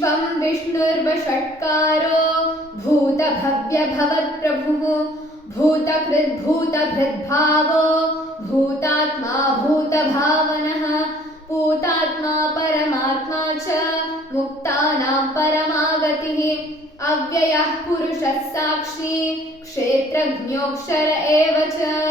विश्वं विष्णुर्वषट्कारो, भूतभव्यभवत्प्रभुः, भूतकृद्भूतभृद्भावो, भूतात्मा भूतभावनः, पूतात्मा परमात्मा च, मुक्तानां परमागतिः, अव्ययः पुरुषः साक्षी, क्षेत्रज्ञोऽक्षर एव च।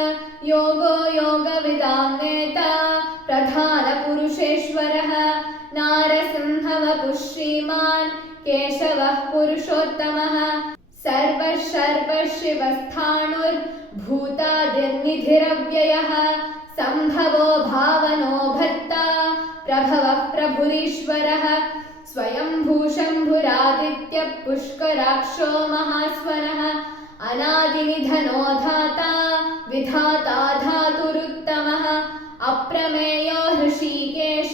पुरुषोत्तमः सर्वशर्वशिवस्थाणुर्भूतादिर्निधिरव्ययः सम्भवो भावनो भर्ता। प्रभवः प्रभुरीश्वरः। स्वयम्भूशम्भुरादित्यः पुष्कराक्षो महास्वरः। अनादिनिधनो धाता विधाता धातुरुत्तमः। अप्रमेयो हृषीकेश।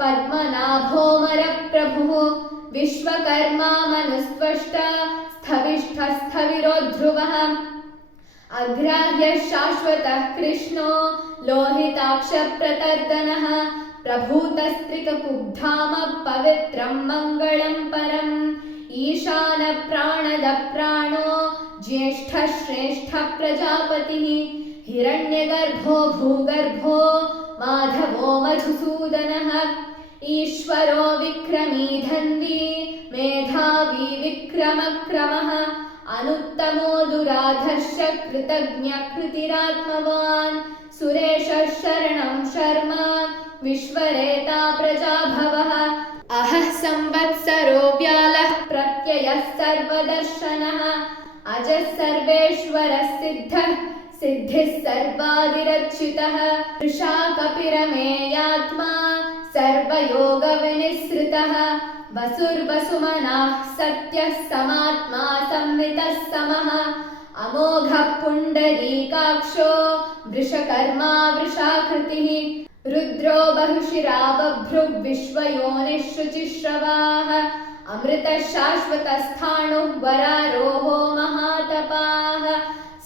पद्मनाभोमरप्रभुः। विश्वकर्मा मनुस्त्वष्ट स्थविष्ठस्थविरो ध्रुवः अग्राह्यः शाश्वतः कृष्णो लोहिताक्षप्रतर्दनः प्रभूतस्त्रिककुब्धाम पवित्रं मङ्गलं परम् ईशानप्राणदप्राणो ज्येष्ठः श्रेष्ठः प्रजापतिः हिरण्यगर्भो भूगर्भो माधवो मधुसूदनः ईश्वरो विक्रमी धन्वी मेधावी विक्रमक्रमः अनुत्तमो दुराधर्ष कृतज्ञकृतिरात्मवान् सुरेशः शरणं शर्म विश्वरेता प्रजाभवः। अहः संवत्सरो व्यालः प्रत्ययः सर्वदर्शनः। अजः सर्वेश्वरः सिद्धः सिद्धिः सर्वादिरच्युतः वृषा कपिरमेयात्मा सर्वयोगविनिःसृतः। वसुर्वसुमनाः सत्यः समात्मा संवितः समः। अमोघः पुण्डरीकाक्षो वृषकर्मा वृषाकृतिः। रुद्रो बहुशिरा बभ्रुग्विश्वयोनिः शुचिश्रवाः अमृतः शाश्वतस्थाणुः वरारोहो महातपाः।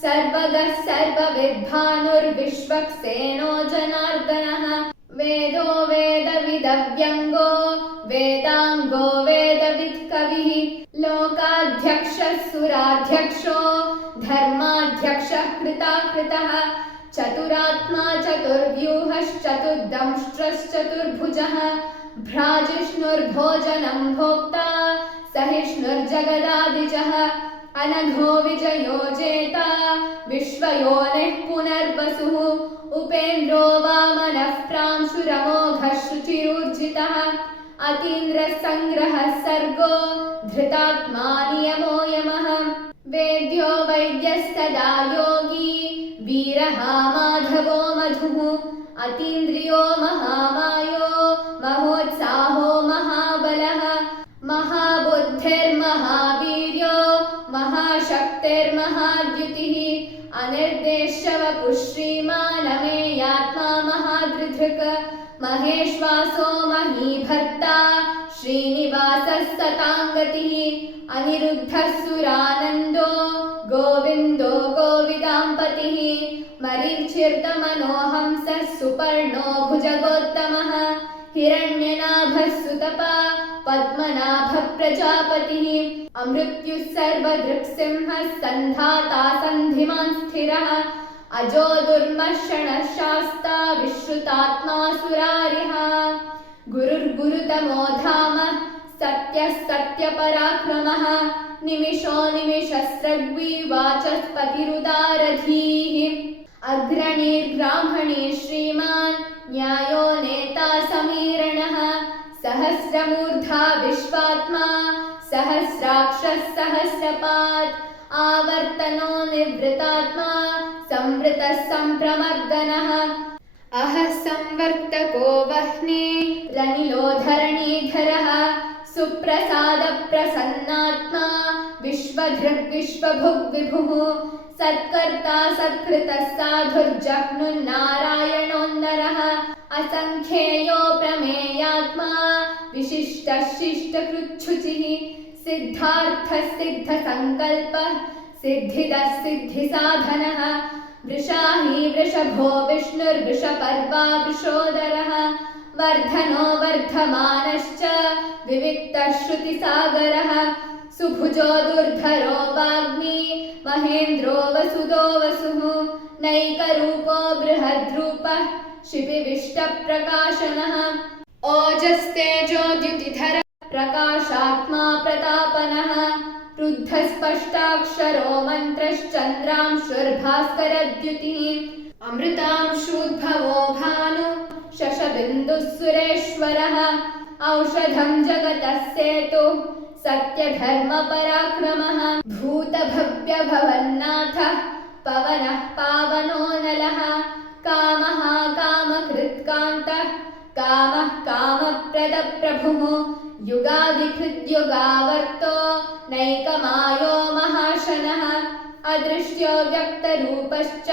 सर्वगः सर्वविद्भानुर्विश्वक्सेनो जनार्दनः। वेदो वेदविदव्यङ्गो, वेदाङ्गो वेदवित् कविः लोकाध्यक्षः सुराध्यक्षो धर्माध्यक्षः कृताकृतः चतुरात्मा चतुर्व्यूहश्चतुर्दंष्ट्रश्चतुर्भुजः, भ्राजिष्णुर्भोजनं भोक्ता, सहिष्णुर्जगदादिजः, अनघो विजयो जेता, विश्वयोनिः पुनर्वसुः, उपेन्द्रो वामनः अतीन्द्रसङ्ग्रहः सर्गो धृतात्मा नियमो यमः। वेद्यो वैद्यस्तदा योगी, वीरः माधवो मधुः, अतीन्द्रियो महामायो, महोत्साहो महाबलः। महाबुद्धिर्महावीर्यो, महाशक्तिर्महाद्युतिः अनिर्देश्यवपुः श्रीमानमेयात्मा महादृधृक्। महेश्वासो महीभर्ता श्रीनिवासः सताङ्गतिः अनिरुद्धः सुरानन्दो गोविन्दो गोविदाम्पतिः मरीचिर्दमनोहंसः सुपर्णो भुजगोत्तमः हिरण्यनाभः सुतपा पद्मनाभः प्रजापतिः अमृत्युः सर्वदृक्सिंहः सन्धाता सन्धिमान् स्थिरः अजो दुर्मर्षणः शास्ता विश्रुतात्मा सुरारिः गुरुर्गुरुतमो धाम सत्यः सत्यपराक्रमः निमिषो निमिषस्रग्वी वाचस्पतिरुदारधीः। अग्रणीर्ब्राह्मणी श्रीमान् न्यायो नेता समीरणः सहस्रमूर्धा विश्वात्मा सहस्राक्षः सहस्रपात् आवर्तनो निवृतात्मा संवृतः सम्प्रमर्दनः अहः संवर्तको वह्नि रनिलो धरणीधरः सुप्रसादप्रसन्नात्मा विश्वधृग्विश्वभुग्विभुः सत्कर्ता सत्कृतः साधुर्जह्नुन्नारायणोन्नरः असङ्ख्येयो प्रमेयात्मा विशिष्टः शिष्टकृच्छुचिः सिद्धार्थः सिद्धसङ्कल्पः सिद्धिदः सिद्धिसाधनः वृषाही वृषभो विष्णुर्वृषपर्वा वृषोदरः वर्धनो वर्धमानश्च विविक्तश्रुतिसागरः। सुभुजो दुर्धरो वाग्मी, महेन्द्रो वसुदो वसुः। नैकरूपो बृहद्रूपः शिपिविष्टप्रकाशनः ओजस्तेजोद्युतिधर प्रकाशात्मा प्रतापनः। रुद्धस्पष्टाक्षरो मन्त्रश्चन्द्रांशुर्भास्करद्युतिः। अमृतांशूद्भवो भानु शशबिन्दुः सुरेश्वरः औषधं जगतः सेतु सत्यधर्मपराक्रमः। भूतभव्यभवन्नाथः, पवनः पावनो नलः। कामः कामकृत्कान्तः, कामः कामप्रदप्रभुः। युगादिकृद्युगावर्तो नैकमायो महाशनः अदृश्यो व्यक्तरूपश्च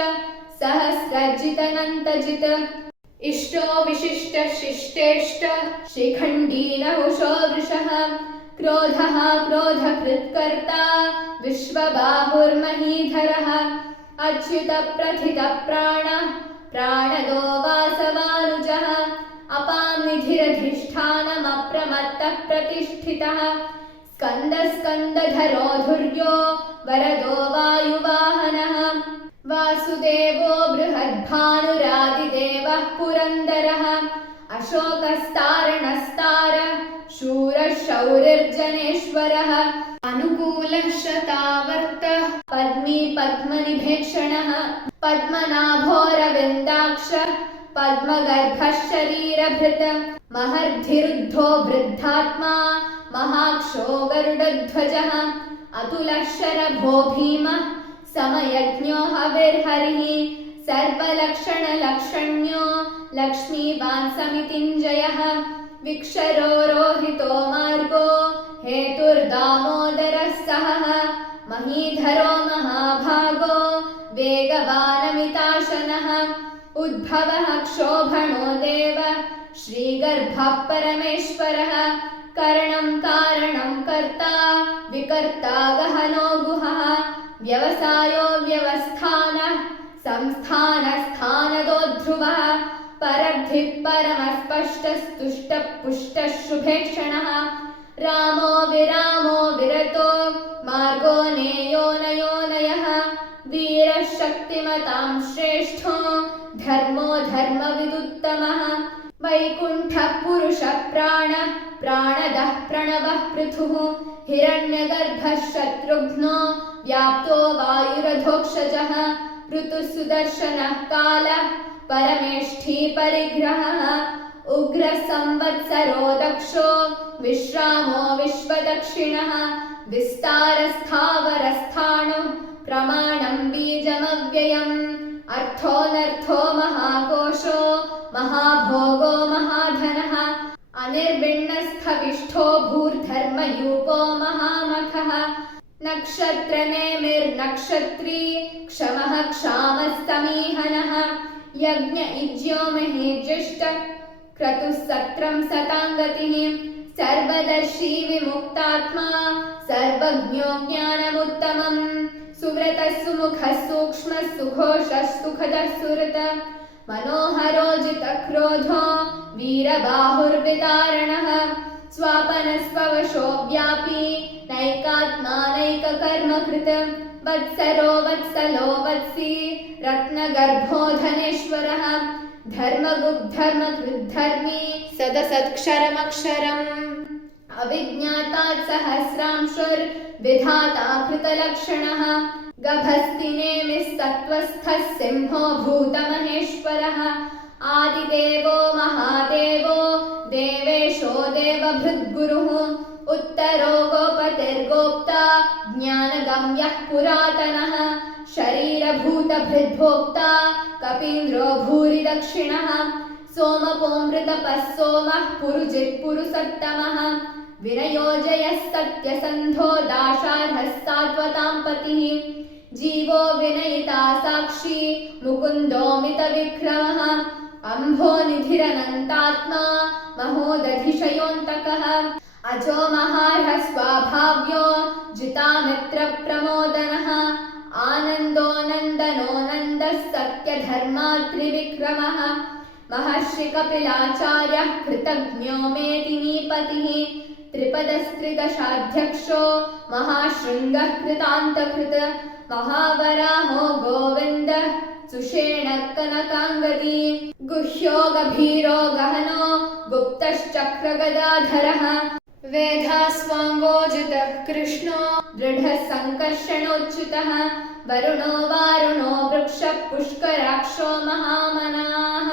सहस्रजितनन्तजित् इष्टो विशिष्टशिष्टेष्ट शिखण्डीनहुषो वृषः। क्रोधः क्रोधकृत्कर्ता विश्वबाहुर्महीधरः। अच्युतप्रथितप्राणः प्राणदो वासवानुजः। अपां निधिरधिष्ठानमप्रमत्तः प्रतिष्ठितः स्कन्दस्कन्दधरो धुर्यो वरदो वायुवाहनः। वासुदेवो बृहद्भानुरादिदेवः पुरन्दरः। अशोकस्तारणस्तार शूरः शौरिर्जनेश्वरः अनुकूलः शतावर्तः पद्मी पद्मनिभेक्षणः शरीरभृत् महर्धिरुद्धो वृद्धात्मा महाक्षो गरुडध्वजः अतुलः शरभो भीमः, समयज्ञो हविर्हरिः, सर्वलक्षणलक्षण्यो लक्ष्मीवान् समितिञ्जयः विक्षरो रोहितो मार्गो हेतुर्दामोदरः सहः, महीधरो महाभागो वेगवानमिताशनः, उद्भवः क्षोभणो देव श्रीगर्भः परमेश्वरः करणं कारणं कर्ता विकर्ता गहनो गुहः व्यवसायो व्यवस्थानः संस्थानस्थानदो ध्रुवः परद्धिः परमस्पष्टस्तुष्टः पुष्टः शुभेक्षणः रामो विरामो विरतो मार्गो नेयो नयोनयः वीरः शक्तिमतां श्रेष्ठो धर्मो धर्मविदुत्तमः वैकुण्ठः पुरुषः प्राणः प्राणदः प्रणवः पृथुः हिरण्यगर्भः शत्रुघ्नो व्याप्तो वायुरधोक्षजः ऋतुः सुदर्शनः कालः, परमेष्ठी परिग्रहः, उग्रसंवत्सरो दक्षो, विश्रामो विश्वदक्षिणः विस्तारस्थावरस्थाणुः नक्षत्रनेमिर्नक्षत्री क्षमः क्षामस्तमीहनः यज्ञ इज्यो महेज्यष्ट क्रतुः सत्रं सताङ्गतिः सर्वदर्शी विमुक्तात्मा सर्वज्ञो ज्ञानमुत्तमम् सुव्रतः सुमुखः सूक्ष्मः सुघोषः सुखदः सुहृत मनोहरो जितक्रोधो वीरबाहुर्वितारणः स्वापनस्ववशो व्यापी नैकात्मा नैककर्मकृत वत्सरो वत्सलो वत्सी रत्नगर्भो धनेश्वरः धर्मगुग्धर्मकृद्धर्मी सदसत्क्षरमक्षरम् अविज्ञातात् सहस्रांशुर्विधाता कृतलक्षणः गभस्तिनेमिस्तत्त्वस्थः सिंहो भूतमहेश्वरः। आदिदेवो महादेवो देवेशो देवभृद्गुरुः उत्तरो गोपतिर्गोप्ता ज्ञानगम्यः पुरातनः, शरीरभूतभृद्भोक्ता कपीन्द्रो भूरि दक्षिणः सोमपोमृतपः सोमः पुरुजित्पुरुसत्तमः, विनयोजयस्तत्यसन्धो दाशार्हस्तात्वतां पतिः जीवो विनयिता साक्षी मुकुन्दोमितविक्रमः अम्भोनिधिरनन्तात्मा महोदधिशयोऽन्तकः। अजो महार्ह स्वाभाव्यो जितामित्रप्रमोदनः। आनन्दो नन्दनो नन्दः सत्यधर्मात्रिविक्रमः महर्षिकपिलाचार्यः कृतज्ञो मेदिनीपतिः। त्रिपदस्त्रिदशाध्यक्षो महाशृङ्गः कृतान्तकृत महावराहो गोविन्दः सुषेण कनकाङ्गदी। गुह्यो गभीरो गहनो गुप्तश्चक्रगदाधरः। वेधास्वाङ्गोजितः कृष्णो दृढः सङ्कर्षणोच्युतः वरुणो वारुणो वृक्षः पुष्कराक्षो महामनाः।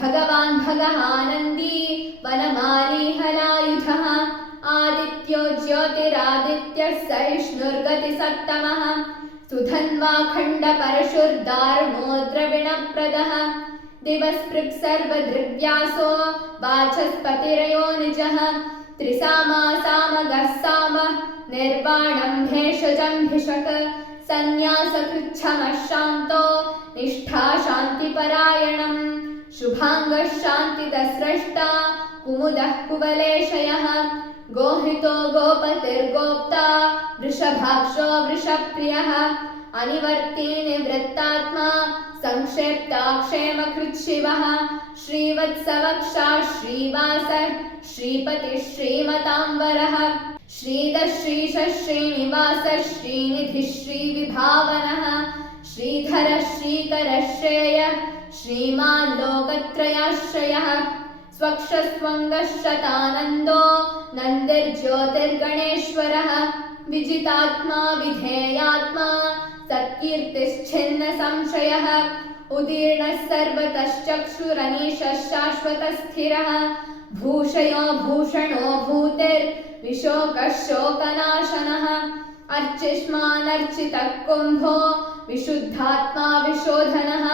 भगवान् भगवानन्दी वनमाली हलायुधः आदित्यो ज्योतिरादित्यः सहिष्णुर्गतिसत्तमः। सुधन्वाखण्डपरशुर्दारुणो द्रविणप्रदः दिवस्पृक् सर्वदृग्व्यासो वाचस्पतिरयो निजः। त्रिसामा सामगः सामः निर्वाणं भेषजम्भिषक् सन्न्यासकृच्छमः शान्तो निष्ठा शान्तिपरायणम् शुभाङ्गः शान्तिदस्रष्टा कुमुदः कुवलेशयः गोहितो गोपतिर्गोप्ता वृषभाक्षो वृषप्रियः अनिवर्ती निवृत्तात्मा संक्षेप्ताक्षेमकृच्छिवः श्रीवत्सवक्षा श्रीवासः श्रीपतिः श्रीमताम्बरः श्रीनिवासः, श्रीनिधिः श्रीविभावनः, श्रीधरः श्रीकरः श्रेयः, श्रीमान् लोकत्रयाश्रयः स्वक्षस्वङ्गशतानन्दो नन्दिर्ज्योतिर्गणेश्वरः, विजितात्मा, विधेयात्मा सत्कीर्तिश्छिन्न संशयः। उदीर्णः सर्वतश्चक्षुरनीशः शाश्वतस्थिरः भूषयो भूषणो भूतिर्विशोकः शोकनाशनः अर्चिष्मानर्चितः कुम्भो विशुद्धात्मा विशोधनः।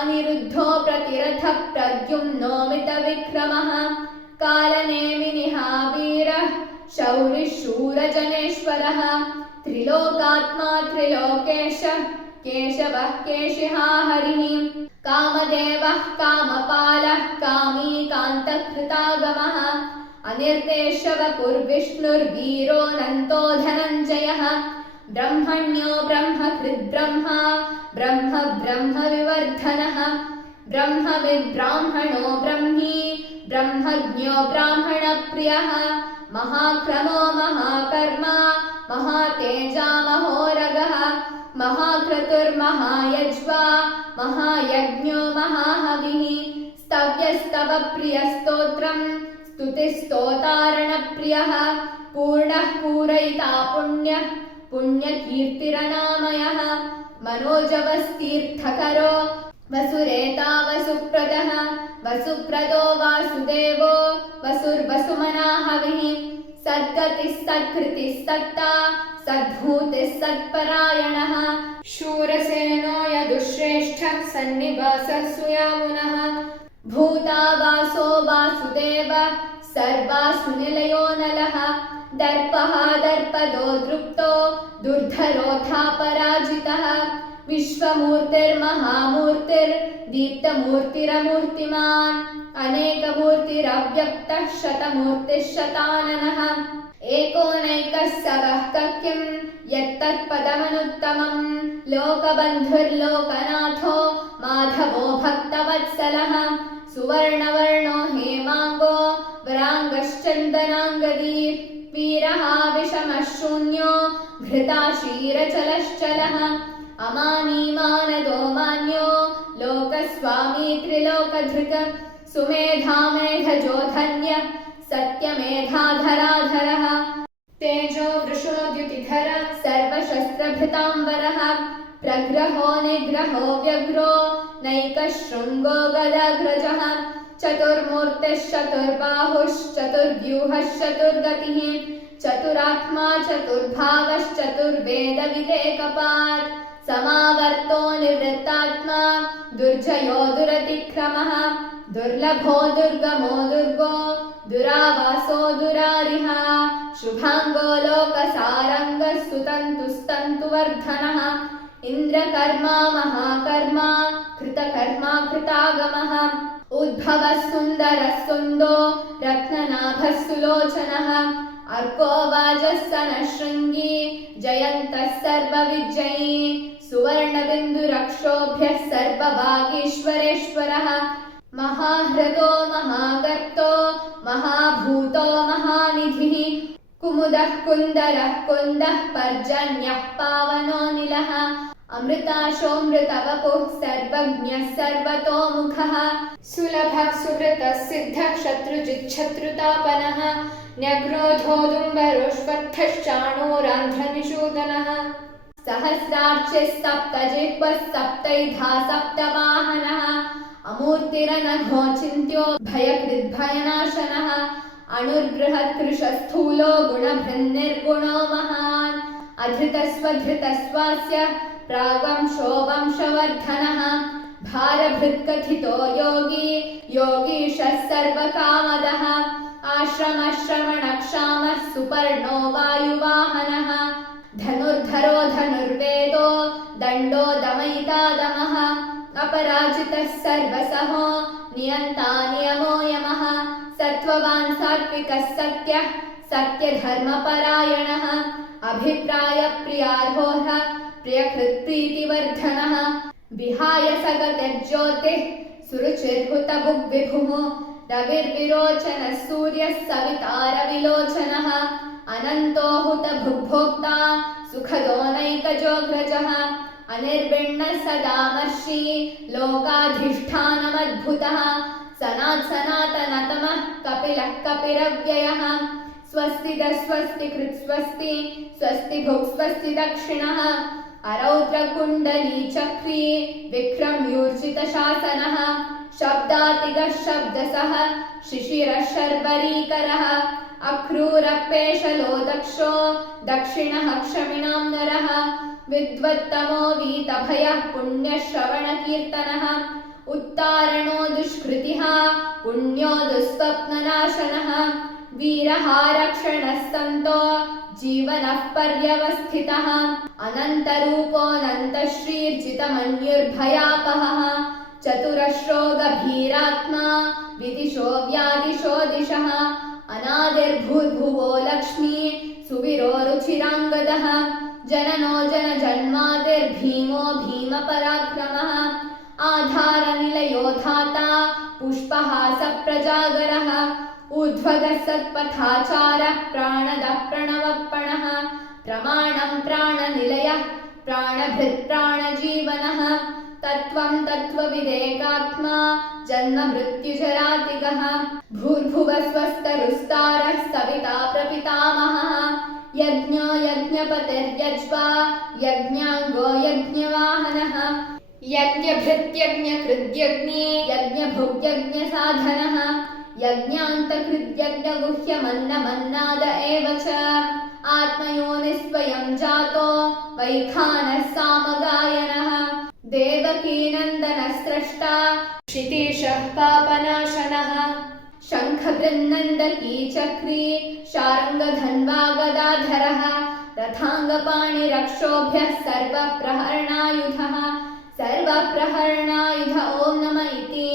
अनिरुद्धो प्रतिरथः प्रद्युम्नोमितविक्रमः कालनेमिनिहा वीरः शौरिः शूरजनेश्वरः त्रिलोकात्मा त्रिलोकेशः केशवः केशिहा हरिः। कामदेवः कामपालः कामी कान्तकृतागमः अनिर्देशवपुर्विष्णुर्वीरो नन्तो धनञ्जयः। ब्रह्मण्यो ब्रह्मकृद्ब्रह्मा ब्रह्म ब्रह्मविवर्धनः ब्रह्मविद्ब्राह्मणो ब्रह्मी ब्रह्मज्ञो ब्राह्मणप्रियः महाक्रमो महाकर्मा महातेजा महोरगः महाक्रतुर्महायज्वा महायज्ञो महाहविः। स्तव्यस्तव प्रियस्तोत्रम् स्तुतिस्तोतारणप्रियः पूर्णः पूरयिता पुण्यः पुण्यकीर्तिरनामयः। मनोजवस्तीर्थकरो वसुरेता वसुप्रदः वसुप्रदो वासुदेवो वसुर्वसुमनाहविः सद्गतिः सत्कृतिः सत्ता सद्भूतिः सत्परायणः। शूरसेनो यदुश्रेष्ठः सन्निवासः सुयामुनः भूतावासो वासुदेव सर्वासुनिलयो नलः। दर्पः दर्पदो दृप्तो दुर्धरोऽथापराजितः विश्वमूर्तिर्महामूर्तिर्दीप्तमूर्तिरमूर्तिमान्। अनेकमूर्तिरव्यक्तः शतमूर्तिः शताननः। एकोनैकः सवः किं यत्तत्पदमनुत्तमम्। लोकबन्धुर्लोकनाथो माधवो भक्तवत्सलः। सुवर्णवर्णो हेमाङ्गो वराङ्गश्चन्दनाङ्गदी। वीरः विषमः शून्यो घृता क्षीरचलश्चलः अमानीमानदो मान्यो लोकस्वामी त्रिलोकधृक् सुमेधामेधजो धन्य सत्यमेधाधराधरः तेजो वृषोद्युतिधर सर्वशस्त्रभृताम्बरः प्रग्रहो निग्रहो व्यग्रो नैकशृङ्गो गदाग्रजः चतुर्मूर्तिश्चतुर्बाहुश्चतुर्व्यूहश्चतुर्गतिः चतुरात्मा चतुर्भावश्चतुर्वेदविदेकपात् समावर्तो निवृत्तात्मा दुर्जयो दुरतिक्रमः दुर्लभो दुर्गमो दुर्गो दुरावासो दुरारिः शुभाङ्गो लोकसारङ्गः सुतन्तुस्तन्तुवर्धनः इन्द्रकर्मा महाकर्मा कृतकर्मा कृतागमः। उद्भवः सुन्दरः सुन्दो रत्ननाभः सुलोचनः अर्को वाजस्तनः शृङ्गी जयन्तः सर्वविजयी। सुवर्णबिन्दुरक्षोभ्यः सर्वभागीश्वरेश्वरः महाह्रदो, महागर्तो, महाभूतो, महानिधिः। कुमुदः कुन्दरः कुन्दः पर्जन्यः पावनोऽनिलः अमृताशोऽमृतवपुः सर्वज्ञः सर्वतोमुखः। सुलभः सुहृतः सिद्धः शत्रुजिच्छत्रुतापनः न्यग्रोधोदुम्बरोष्वत्थश्चाणोरान्ध्रनिषूदनः सहस्रार्चिः सप्तजिह्वः सप्तैधा सप्तवाहनः। अमूर्तिरनघो चिन्त्यो भयकृद्भयनाशनः अणुर्बृहत्कृशस्थूलो गुणभृन्निर्गुणो महान् अधृतस्वधृतस्वास्य प्राग्वंशो वंशवर्धनः भारभृत्कथितो योगी योगीशः सर्वकामदः। आश्रमश्रवणक्षामः सुपर्णो वायुवाहनः। धनुर्धरो धनुर्वेदो दण्डो दमयिता दमः अपराजितः सर्वसहो नियन्ता नियमो यमः। सत्त्ववान् सात्विकः सत्यः। सत्यधर्मपरायणः। अभिप्रायप्रियार्होः। प्रियकृत्प्रीतिवर्धनः। विहाय सगतिर्ज्योतिः सुरुचिर्हुतभुग्विभुः रविर्विरोचनः सूर्यः सवितारविलोचनः। अनन्तो हुतभुग्भोक्ता। सुखदो नैकजोऽग्रजः अनिर्विण्णः सदामर्षि लोकाधिष्ठानमद्भुतः। सनात् सनातनतमः कपिलः कपिरव्ययः स्वस्तिदः स्वस्ति कृत् स्वस्ति स्वस्ति भुक् स्वस्ति दक्षिणः। अरौद्रकुण्डली चक्री विक्रम्यूर्जितशासनः शब्दातिगः शब्दसः शिशिरः शर्वरीकरः। अक्रूरपेशलो दक्षो दक्षिणः क्षमिणां नरः। विद्वत्तमो वीतभयः पुण्यश्रवणकीर्तनः उत्तारणो दुष्कृतिः पुण्यो दुःस्वप्ननाशनः वीरः रक्षणः सन्तो जीवनः पर्यवस्थितः अनन्तरूपोऽनन्तश्रीर्जितमन्युर्भयापहः चतुरश्रो गभीरात्मा विदिशो व्यादिशो दिशः अनादिर्भूर्भुवो लक्ष्मी सुविरो रुचिराङ्गदः जननो जनजन्मादिर्भीमो भीमपराक्रमः। आधारनिलयो धाता पुष्पहासप्रजागरः ऊर्ध्वगः सत्पथाचारः प्राणदः प्रणवप्रणः प्रमाणं प्राणनिलयः प्राणभृत्प्राणजीवनः तत्त्वं तत्त्वविदेकात्मा जन्ममृत्युजरातिगः। भूर्भुवस्वस्तरुस्तारः सविता प्रपितामहः। यज्ञो यज्ञपतिर्यज्वा यज्ञाङ्गो यज्ञवाहनः। यज्ञभृत्यज्ञकृद्यज्ञे यज्ञभुग्यज्ञसाधनः यज्ञान्तकृद्यज्ञगुह्यमन्नमन्नाद एव च। आत्मयोनिस्वयं जातो वैखानः सामगायनः। देवकीनन्दनस्रष्टा क्षितीशः पापनाशनः। शङ्खगृह्णन्दकी चक्री शारङ्गधन्वागदाधरः रथाङ्गपाणिरक्षोभ्यः सर्वप्रहरणायुधः सर्वप्रहरणायुध ॐ नम इति।